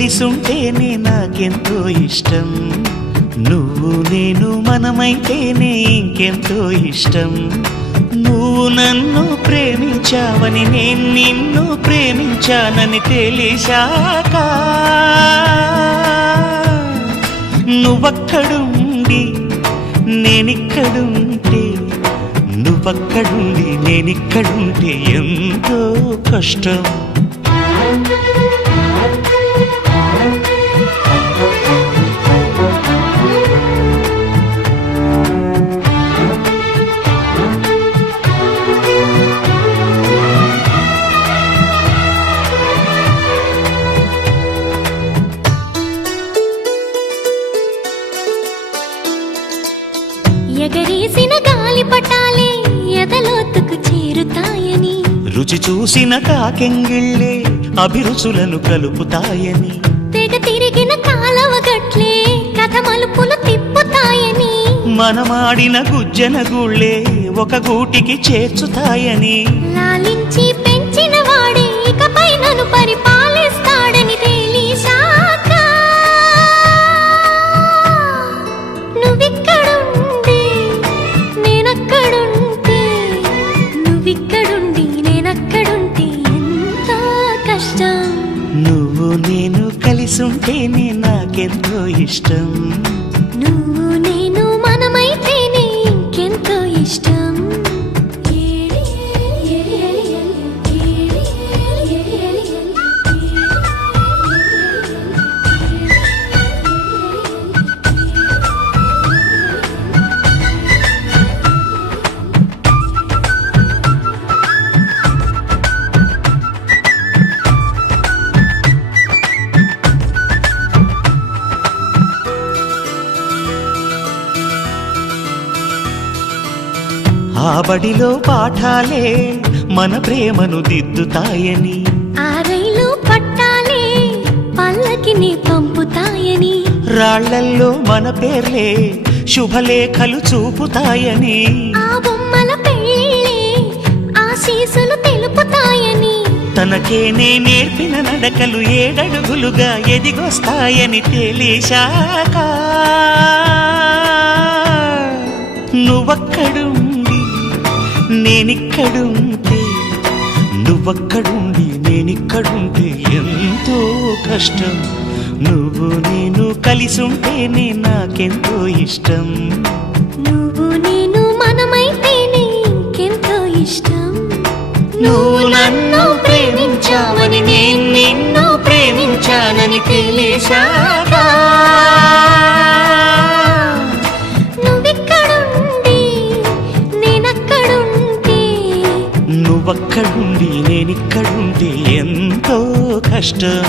కలిసుంటేనే నాకెంతో ఇష్టం, నువ్వు నేను మనమైతేనే ఇంకెంతో ఇష్టం. నువ్వు నన్ను ప్రేమించావని నేను నిన్ను ప్రేమించానని తెలిసాక, నువ్వక్కడుండి నేనిక్కడుంటే, నువ్వక్కడుండి నేనిక్కడుంటే ఎంతో కష్టం. ఎగరేసిన గాలి పటాలే ఎదలోతుకు చేరుతాయని, రుచి చూసిన కాకెంగిళ్ళే అభిరుచులను కలుపుతాయని, తెగ తిరిగిన కాలవ గట్లే కథ మలుపులు తిప్పుతాయని, మనమాడిన గుజ్జన గుళ్ళే ఒక గూటికి చేర్చుతాయని, లాలించి పెంచిన వాడే ఇకపై నన్ను పరిపాలిస్తాడని తెలిసాక, నువ్విక్కడుండి నేనక్కడుంటే, నువ్విక్కడుండి నేనక్కడుంటే ఎంతో కష్టం. నువ్వు నేను కలిసుంటేనే నాకెంతో ఇష్టం, నువ్వు నేను మనమైతేనే ఇంకెంతో ఇష్టం. ఆ బడిలో పాఠాలే మన ప్రేమను దిద్దుతాయని, ఆ రైలు పట్టాలే పల్లకిని పంపుతాయని, రాళ్లల్లో మన పేర్లే శుభలేఖలు చూపుతాయని, ఆ బొమ్మల పెళ్ళిళ్ళే ఆశీసులు తెలుపుతాయని, తనకేనే నేర్పిన నడకలు ఏడడుగులుగా ఎదిగొస్తాయని తెలిసాక, నువ్వక్కడుండి నేనిక్కడుంటే, నువ్వక్కడుండి నేనిక్కడుంటే ఎంతో కష్టం. నువ్వు నేను కలిసుంటేనే నాకెంతో ఇష్టం, నువ్వు నేను మనమైతేనే ఇంకెంతో ఇష్టం. నువ్వు నన్ను ప్రేమించావని నేను నిన్ను ప్రేమించానని తెలిసాక, నువ్విక్కడుండి నేనక్కడుంటే, నువ్వక్కడుండి నేనిక్కడుంటే ఎంతో కష్టం.